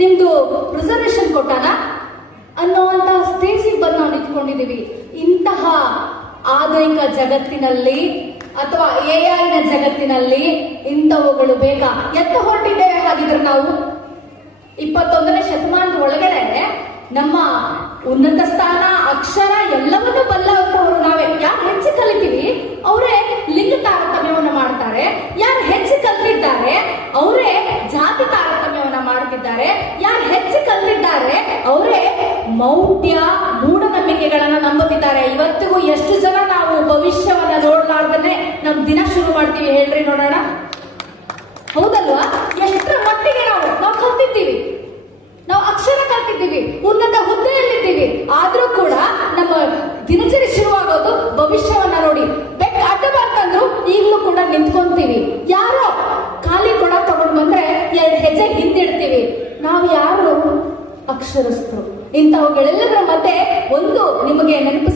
ನಿಮ್ದು ರಿಸರ್ವೇಶನ್ ಕೊಟ್ಟಾನ ಅನ್ನುವಂತಹ ಸ್ಟೇಜಿಗೆ ಬಂದು ನಾವು ನಿಂತ್ಕೊಂಡಿದ್ದೀವಿ. ಇಂತಹ ಆಧುನಿಕ ಜಗತ್ತಿನಲ್ಲಿ ಅಥವಾ AI ಜಗತ್ತಿನಲ್ಲಿ ಇಂಥವುಗಳು ಬೇಕಾ? ಎತ್ತ ಹೊರಟಿದ್ದೇವೆ ಹಾಗಿದ್ರೆ ನಾವು 21ನೇ ಶತಮಾನದ ಒಳಗಡೆ ನಮ್ಮ ಉನ್ನತ ಸ್ಥಾನ, ಅಕ್ಷರ ಎಲ್ಲವನ್ನೂ ಬಲ್ಲವರು ನಾವೇ. ಯಾರು ಹೆಚ್ಚು ಕಲಿತೀವಿ ಅವರೇ ಲಿಂಗ ತಾರತಮ್ಯವನ್ನ ಮಾಡ್ತಾರೆ, ಯಾರು ಹೆಚ್ಚು ಕಲಿತಿದ್ದಾರೆ ಅವರೇ ಜಾತಿ ತಾರತಮ್ಯವನ್ನ ಮಾಡ್ತಿದ್ದಾರೆ, ಯಾರು ಹೆಚ್ಚು ಕಲಿತಿದ್ದಾರೆ ಅವರೇ ಮೌಢ್ಯ ಮೂಢನಂಬಿಕೆಗಳನ್ನ ನಂಬುತ್ತಿದ್ದಾರೆ. ಇವತ್ತಿಗೂ ಎಷ್ಟು ಜನ ನಾವು ಭವಿಷ್ಯವನ್ನ ನೋಡ್ಲಾರ್ದನೆ ನಮ್ ದಿನ ಶುರು ಮಾಡ್ತೀವಿ ಹೇಳ್ರಿ ನೋಡೋಣ, ಹೌದಲ್ವಾ? ಎಷ್ಟರ ಮಟ್ಟಿಗೆ ನಾವು ಕಲ್ತಿದ್ದೀವಿ, ನಾವು ಅಕ್ಷರ ಕಲ್ತಿದ್ದೀವಿ, ಉನ್ನತ ಹುದ್ದೆಯಲ್ಲಿದ್ದೀವಿ, ಆದ್ರೂ ಕೂಡ ನಮ್ಮ ದಿನಚರಿ ಶುರುವಾಗೋದು ಭವಿಷ್ಯವನ್ನ ನೋಡಿ. ಬೆಕ್ಕ ಅಡ್ಡ ಬಂತಂದ್ರು ಈಗಲೂ ಕೂಡ ನಿಂತ್ಕೊಂತೀವಿ. ಯಾರೋ ಖಾಲಿ ಕೊಡ ತಗೊಂಡ್ ಬಂದ್ರೆ 2 ಹೆಜ್ಜೆ ಹಿಂದಿಡ್ತೀವಿ. ನಾವು ಯಾರು? ಅಕ್ಷರಸ್ಥರು. ಇಂಥವುಗಳೆಲ್ಲದರ ಮಧ್ಯೆ ಒಂದು ನಿಮಗೆ ನೆನಪು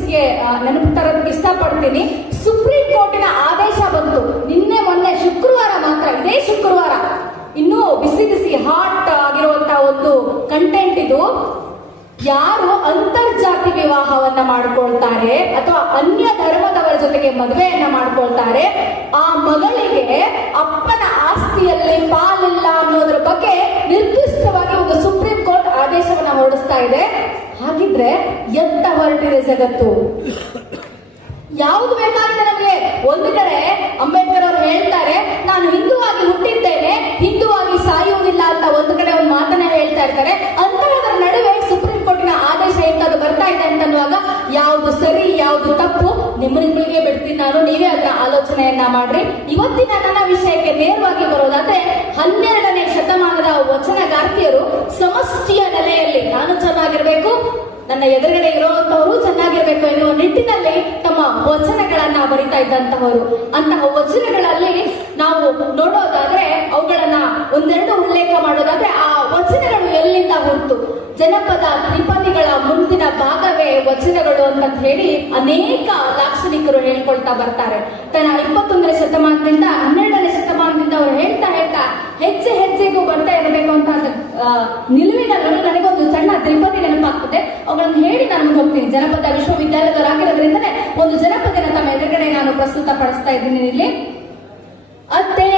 ತರೋದಕ್ಕೆ ಇಷ್ಟಪಡ್ತೀನಿ. ಸುಪ್ರೀಂ ಕೋರ್ಟಿನ ಆದೇಶ ಬಂತು ನಿನ್ನೆ ಮೊನ್ನೆ ಶುಕ್ರವಾರ ಮಾತ್ರ, ಇದೇ ಶುಕ್ರವಾರ. ಇನ್ನೂ ಬಿಸಿ ಬಿಸಿ ಹಾಟ್ ಆಗಿರುವಂತಹ ಒಂದು ಕಂಟೆಂಟ್ ಇದು. ಯಾರು ಅಂತರ್ಜಾತಿ ವಿವಾಹವನ್ನ ಮಾಡ್ಕೊಳ್ತಾರೆ ಅಥವಾ ಅನ್ಯ ಧರ್ಮದವರ ಜೊತೆಗೆ ಮದುವೆಯನ್ನ ಮಾಡ್ಕೊಳ್ತಾರೆ, ಆ ಮಗಳಿಗೆ ಅಪ್ಪನ ಆಸ್ತಿಯಲ್ಲಿ ಪಾಲಿಲ್ಲ ಅನ್ನೋದ್ರ ಬಗ್ಗೆ ನಿರ್ದಿಷ್ಟವಾಗಿ ಒಂದು ಸುಪ್ರೀಂ ಕೋರ್ಟ್ ಆದೇಶವನ್ನ ಹೊರಡಿಸ್ತಾ ಇದೆ. ಹಾಗಿದ್ರೆ ಎತ್ತ ಹೊರಟಿದೆ ಜಗತ್ತು? ಯಾವುದು ಬೇಕಾದ್ರೆ ನಮಗೆ ಒಂದು ಕಡೆ ಅಂಬೇಡ್ಕರ್ ಅವರು ಹೇಳ್ತಾರೆ, ನಾನು ಹಿಂದುವಾಗಿ ಹುಟ್ಟಿದ್ದೇನೆ, ಹಿಂದುವಾಗಿ ಸಾಯುವುದಿಲ್ಲ ಅಂತ ಒಂದು ಕಡೆ ಒಂದು ಮಾತನ್ನ ಹೇಳ್ತಾ ಇರ್ತಾರೆ. ಅಂತಹದರ ನಡುವೆ ಸುಪ್ರೀಂ ಕೋರ್ಟಿನ ಆದೇಶ ಎಂತದ್ದು ಬರ್ತಾ ಇದೆ ಅಂತನ್ನುವಾಗ ಯಾವುದು ಸರಿ ಯಾವುದು ತಪ್ಪು ನಿಮ್ಮಗಳಿಗೆ ಬಿಡ್ತೀನಿ ನಾನು, ನೀವೇ ಅದರ ಆಲೋಚನೆಯನ್ನ ಮಾಡ್ರಿ. ಇವತ್ತಿನ ನನ್ನ ವಿಷಯಕ್ಕೆ ನೇರವಾಗಿ ಬರೋದಾದ್ರೆ 12ನೇ ಶತಮಾನದ ವಚನಗಾರ್ತಿಯರು ಸಮಷ್ಟಿಯ ನೆಲೆಯಲ್ಲಿ ನಾನು ಚೆನ್ನಾಗಿರ್ಬೇಕು, ನನ್ನ ಎದುರುಗಡೆ ಇರುವಂತವರು ಚೆನ್ನಾಗಿರ್ಬೇಕು ಎನ್ನುವ ನಿಟ್ಟಿನಲ್ಲಿ ತಮ್ಮ ವಚನಗಳನ್ನ ಬರಿತಾ ಇದ್ದಂತಹವರು. ಅಂತಹ ವಚನಗಳಲ್ಲಿ ನಾವು ನೋಡೋದಾದ್ರೆ ಅವುಗಳನ್ನ ಒಂದೆರಡು ಉಲ್ಲೇಖ ಮಾಡೋದಾದ್ರೆ ಆ ವಚನಗಳು ಎಲ್ಲಿಂದ ಹೊರತು ಜನಪದ ತ್ರಿಪದಿಗಳ ಮುಂದಿನ ಭಾಗವೇ ವಚನಗಳು ಅಂತ ಹೇಳಿ ಅನೇಕ ದಾರ್ಶನಿಕರು ಹೇಳ್ಕೊಳ್ತಾ ಬರ್ತಾರೆ. ತನ್ನ 21ನೇ ಶತಮಾನದಿಂದ 12ನೇ ಶತಮಾನದಿಂದ ಅವರು ಹೇಳ್ತಾ ಹೆಜ್ಜೆ ಹೆಜ್ಜೆಗೂ ಬರ್ತಾ ಇರಬೇಕು ಅಂತ ನಿಲುವಿನಲ್ಲಿ ನನಗೊಂದು ಸಣ್ಣ ತ್ರಿಪದಿ ನೆನಪಾಗ್ತದೆ. ಅವುಗಳನ್ನು ಹೇಳಿ ನಾನು ಹೋಗ್ತೀನಿ. ಜನಪದ ವಿಶ್ವವಿದ್ಯಾಲಯದವರಾಗಿರೋದ್ರಿಂದಲೇ ಒಂದು ಜನಪದನ ತಮ್ಮ ಎದುರುಗಡೆ ನಾನು ಪ್ರಸ್ತುತ ಪಡಿಸ್ತಾ ಇದ್ದೀನಿ ಇಲ್ಲಿ. ಅತ್ತೆ